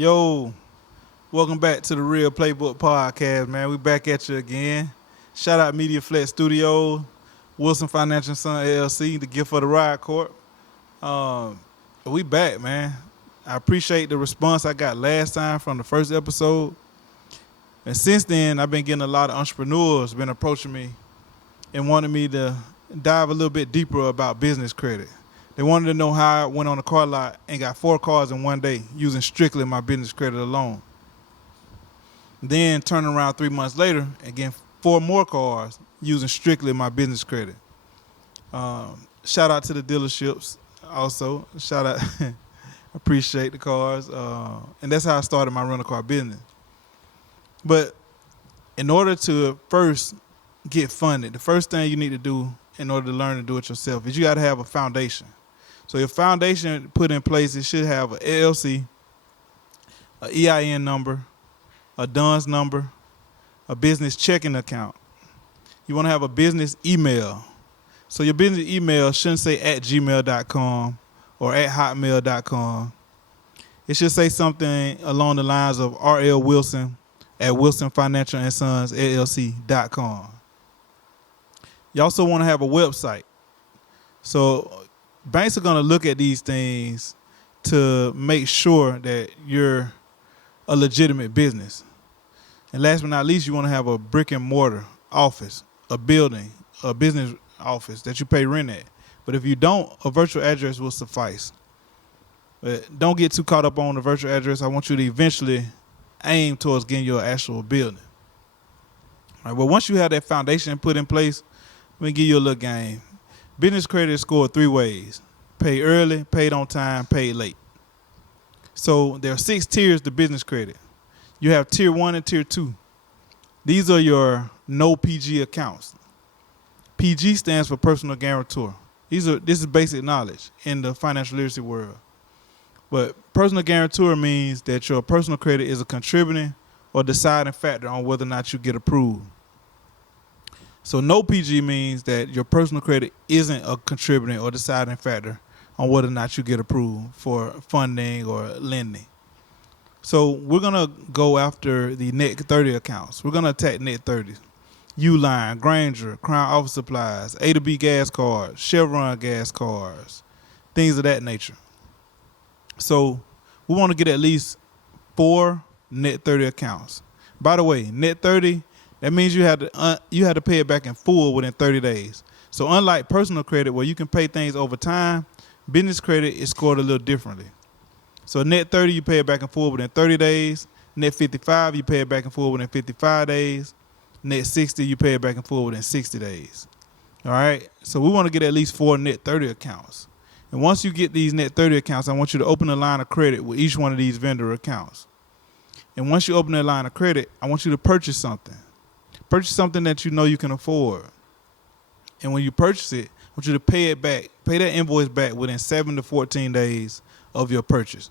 Yo, welcome back to the Real Playbook Podcast, man. We back at you again. Shout out Media Flex Studio, Wilson Financial Son LLC, the Gift for the Ride Corp. We back, man. I appreciate the response I got last time from the first episode. And since then, I've been getting a lot of entrepreneurs been approaching me and wanting me to dive a little bit deeper about business credit. They wanted to know how I went on a car lot and got 4 cars in one day using strictly my business credit alone. Then turning around 3 months later and getting 4 more cars using strictly my business credit. Shout out to the dealerships also. Shout out, appreciate the cars. And that's how I started my rental car business. But in order to first get funded, the first thing you need to do in order to learn to do it yourself is you got to have a foundation. So your foundation put in place, it should have an LLC, an EIN number, a DUNS number, a business checking account. You want to have a business email. So your business email shouldn't say at gmail.com or at hotmail.com. It should say something along the lines of R.L. Wilson at Wilson Financial and Sons LLC.com. You also want to have a website. So banks are going to look at these things to make sure that you're a legitimate business. And last but not least, you want to have a brick and mortar office, a building, a business office that you pay rent at. But if you don't, a virtual address will suffice. But don't get too caught up on the virtual address. I want you to eventually aim towards getting your actual building. All right, well, once you have that foundation put in place, let me give you a little game. Business credit is scored 3 ways: pay early, paid on time, paid late. So there are 6 tiers to business credit. You have tier 1 and tier 2. These are your no PG accounts. PG stands for personal guarantor. This is basic knowledge in the financial literacy world. But personal guarantor means that your personal credit is a contributing or deciding factor on whether or not you get approved. So no PG means that your personal credit isn't a contributing or deciding factor on whether or not you get approved for funding or lending. So we're going to go after the net 30 accounts. We're going to attack net 30s. Uline, Granger, Crown Office Supplies, A to B gas cards, Chevron gas cards, things of that nature. So we want to get at least 4 net 30 accounts. By the way, net 30, that means you had to pay it back in full within 30 days. So unlike personal credit where you can pay things over time, business credit is scored a little differently. So net 30, you pay it back in full within 30 days. Net 55, you pay it back in full within 55 days. Net 60, you pay it back in full within 60 days. All right? So we want to get at least 4 net 30 accounts. And once you get these net 30 accounts, I want you to open a line of credit with each one of these vendor accounts. And once you open that line of credit, I want you to purchase something. Purchase something that you know you can afford. And when you purchase it, I want you to pay it back, pay that invoice back within 7 to 14 days of your purchase.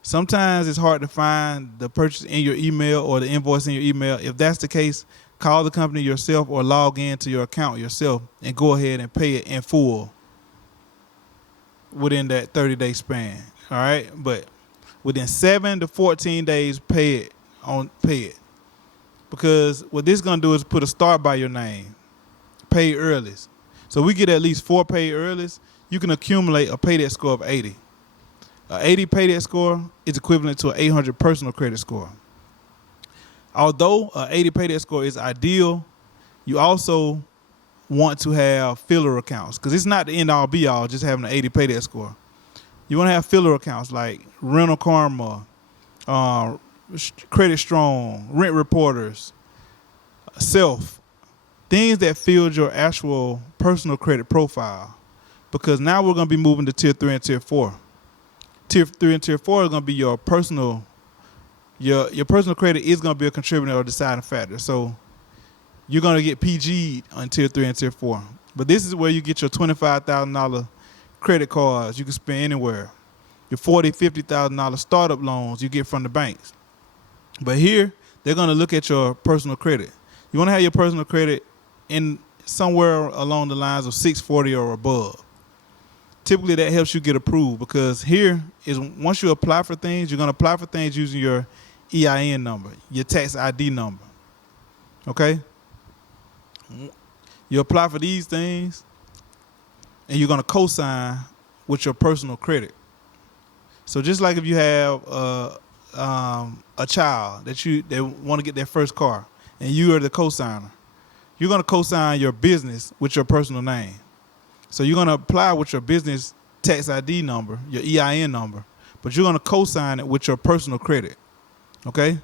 Sometimes it's hard to find the purchase in your email or the invoice in your email. If that's the case, call the company yourself or log into your account yourself and go ahead and pay it in full within that 30-day span. All right? But within 7 to 14 days, pay it. Because what this is going to do is put a star by your name. Pay earlies. So we get at least 4 pay earlies, you can accumulate a pay debt score of 80. An 80 pay debt score is equivalent to an 800 personal credit score. Although an 80 pay debt score is ideal, you also want to have filler accounts because it's not the end all be all just having an 80 pay debt score. You want to have filler accounts like Rental Karma, Credit Strong, Rent Reporters, Self, things that fill your actual personal credit profile. Because now we're going to be moving to tier 3 and tier 4. Tier 3 and tier 4 are going to be your personal credit is going to be a contributing or deciding factor. So you're going to get PG'd on tier 3 and tier 4. But this is where you get your $25,000 credit cards you can spend anywhere. Your $40,000, $50,000 startup loans you get from the banks. But here, they're going to look at your personal credit. You want to have your personal credit in somewhere along the lines of 640 or above. typically that helps you get approved, because here is once you apply for things, you're going to apply for things using your EIN number, your tax ID number. Okay? You apply for these things, and you're going to co-sign with your personal credit. So just like if you have a child that want to get their first car, and you are the co-signer, you're going to co-sign your business with your personal name. So you're going to apply with your business tax ID number, your EIN number, but you're going to co-sign it with your personal credit. Okay?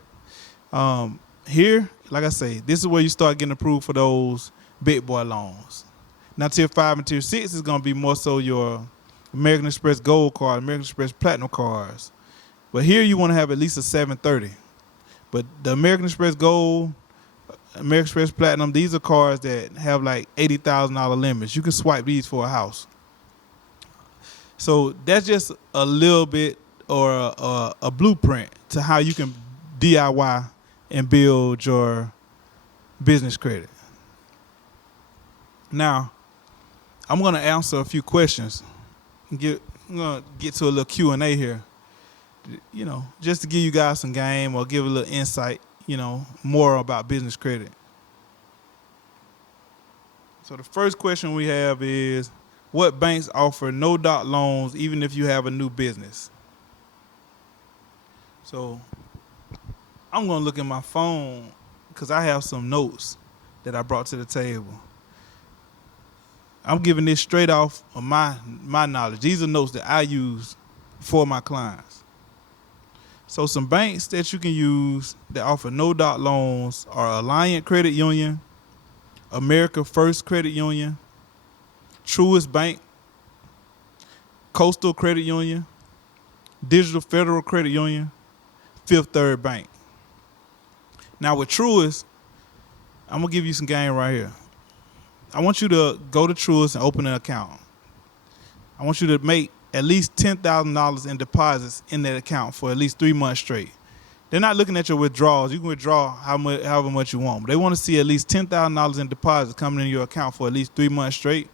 Here, like I say, this is where you start getting approved for those big boy loans. Now, Tier 5 and Tier 6 is going to be more so your American Express Gold card, American Express Platinum cards. But here you want to have at least a 730. But the American Express Gold, American Express Platinum, these are cards that have like $80,000 limits. You can swipe these for a house. So that's just a little bit or a blueprint to how you can DIY and build your business credit. Now, I'm going to answer a few questions. I'm going to get to a little Q&A here, just to give you guys some game or give a little insight, more about business credit. So the first question we have is, what banks offer no-doc loans even if you have a new business? So I'm going to look at my phone because I have some notes that I brought to the table. I'm giving this straight off of my knowledge. These are notes that I use for my clients. So some banks that you can use that offer no-doc loans are Alliant Credit Union, America First Credit Union, Truist Bank, Coastal Credit Union, Digital Federal Credit Union, Fifth Third Bank. Now with Truist, I'm going to give you some game right here. I want you to go to Truist and open an account. I want you to make at least $10,000 in deposits in that account for at least 3 months straight. They're not looking at your withdrawals. You can withdraw however much you want, but they want to see at least $10,000 in deposits coming in your account for at least 3 months straight.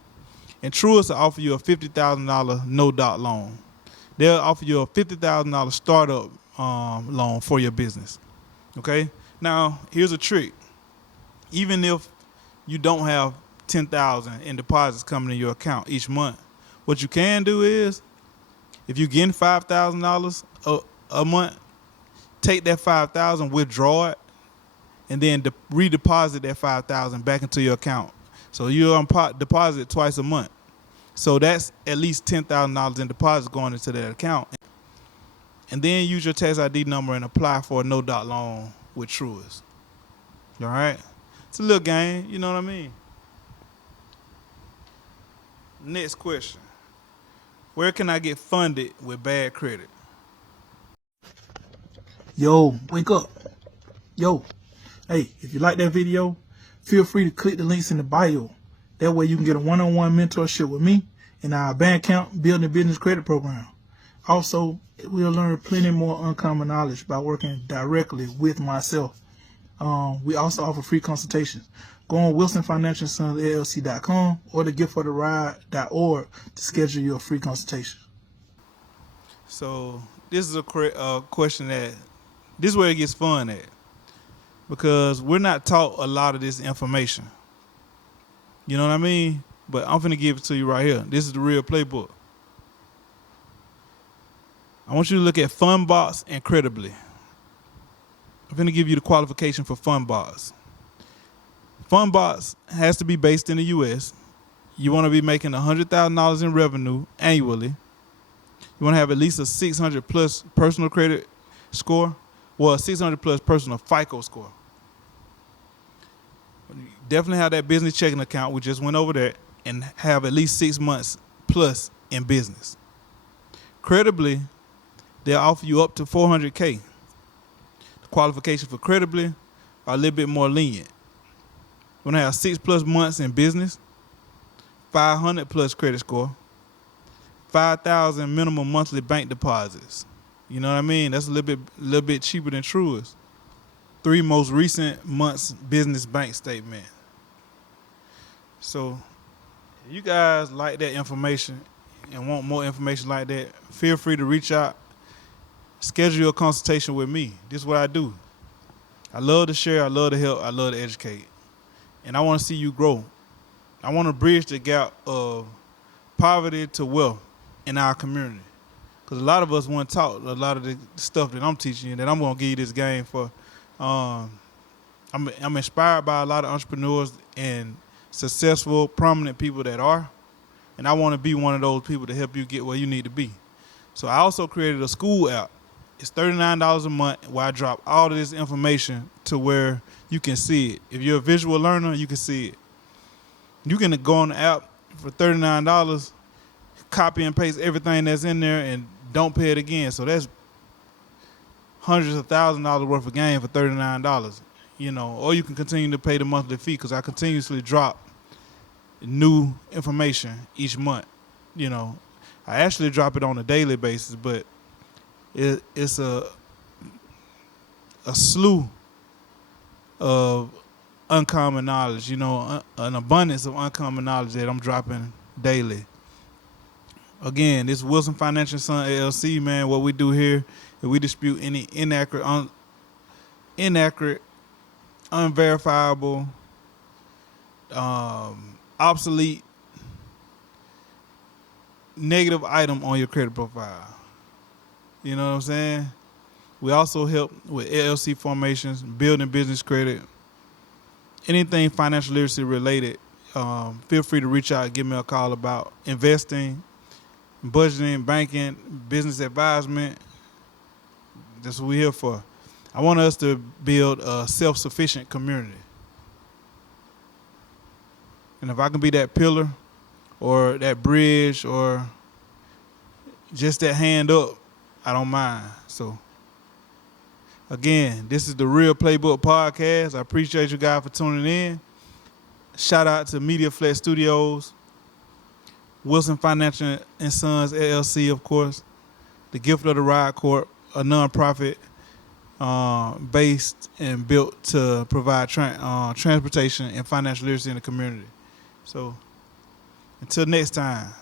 And Truist will offer you a $50,000 no-doc loan. They'll offer you a $50,000 startup loan for your business. Okay? Now, here's a trick. Even if you don't have $10,000 in deposits coming in your account each month, what you can do is, if you're getting $5,000 a month, take that $5,000, withdraw it, and then redeposit that $5,000 back into your account. So you deposit twice a month. So that's at least $10,000 in deposits going into that account. And then use your tax ID number and apply for a no-doc loan with Truist. All right? It's a little game, you know what I mean? Next question. Where can I get funded with bad credit? Yo, wake up. Yo, hey, if you like that video, feel free to click the links in the bio. That way you can get a one-on-one mentorship with me in our Bandcamp Building Business Credit Program. Also, we'll learn plenty more uncommon knowledge by working directly with myself. We also offer free consultations. Go on WilsonFinancialSonsLLC.com or thegiftfortheride.org to schedule your free consultation. So this is a question this is where it gets fun at, because we're not taught a lot of this information. You know what I mean? But I'm finna give it to you right here. This is the Real Playbook. I want you to look at Fundbox and Credibly. I'm finna give you the qualification for Fundbox. Fundbox has to be based in the U.S. You want to be making $100,000 in revenue annually. You want to have at least a 600 plus personal credit score, well, a 600 plus personal FICO score. Definitely have that business checking account. We just went over that, and have at least 6 months plus in business. Credibly, they'll offer you up to $400K. The qualification for Credibly are a little bit more lenient. You want to have 6+ months in business, 500 plus credit score, 5,000 minimum monthly bank deposits. You know what I mean? That's a little bit cheaper than Truist. 3 most recent months business bank statement. So, if you guys like that information, and want more information like that, feel free to reach out. Schedule a consultation with me. This is what I do. I love to share. I love to help. I love to educate. And I want to see you grow. I want to bridge the gap of poverty to wealth in our community. Because a lot of us want to talk a lot of the stuff that I'm teaching you, that I'm going to give you this game for. I'm inspired by a lot of entrepreneurs and successful, prominent people that are. And I want to be one of those people to help you get where you need to be. So I also created a school app. It's $39 a month where I drop all of this information to where you can see it. If you're a visual learner, you can see it. You can go on the app for $39, copy and paste everything that's in there, and don't pay it again. So that's hundreds of $1,000s worth of game for $39. Or you can continue to pay the monthly fee because I continuously drop new information each month. I actually drop it on a daily basis, but it's a slew of uncommon knowledge, an abundance of uncommon knowledge that I'm dropping daily. Again, this Wilson Financial Son LLC, man. What we do here is we dispute any inaccurate, unverifiable, obsolete, negative item on your credit profile. You know what I'm saying? We also help with LLC formations, building business credit, anything financial literacy related. Feel free to reach out and give me a call about investing, budgeting, banking, business advisement. That's what we're here for. I want us to build a self-sufficient community. And if I can be that pillar or that bridge or just that hand up, I don't mind. So, again, this is the Real Playbook Podcast. I appreciate you guys for tuning in. Shout out to Media Flex Studios, Wilson Financial and Sons LLC, of course, the Gift of the Ride Corp, a nonprofit based and built to provide transportation and financial literacy in the community. So, until next time.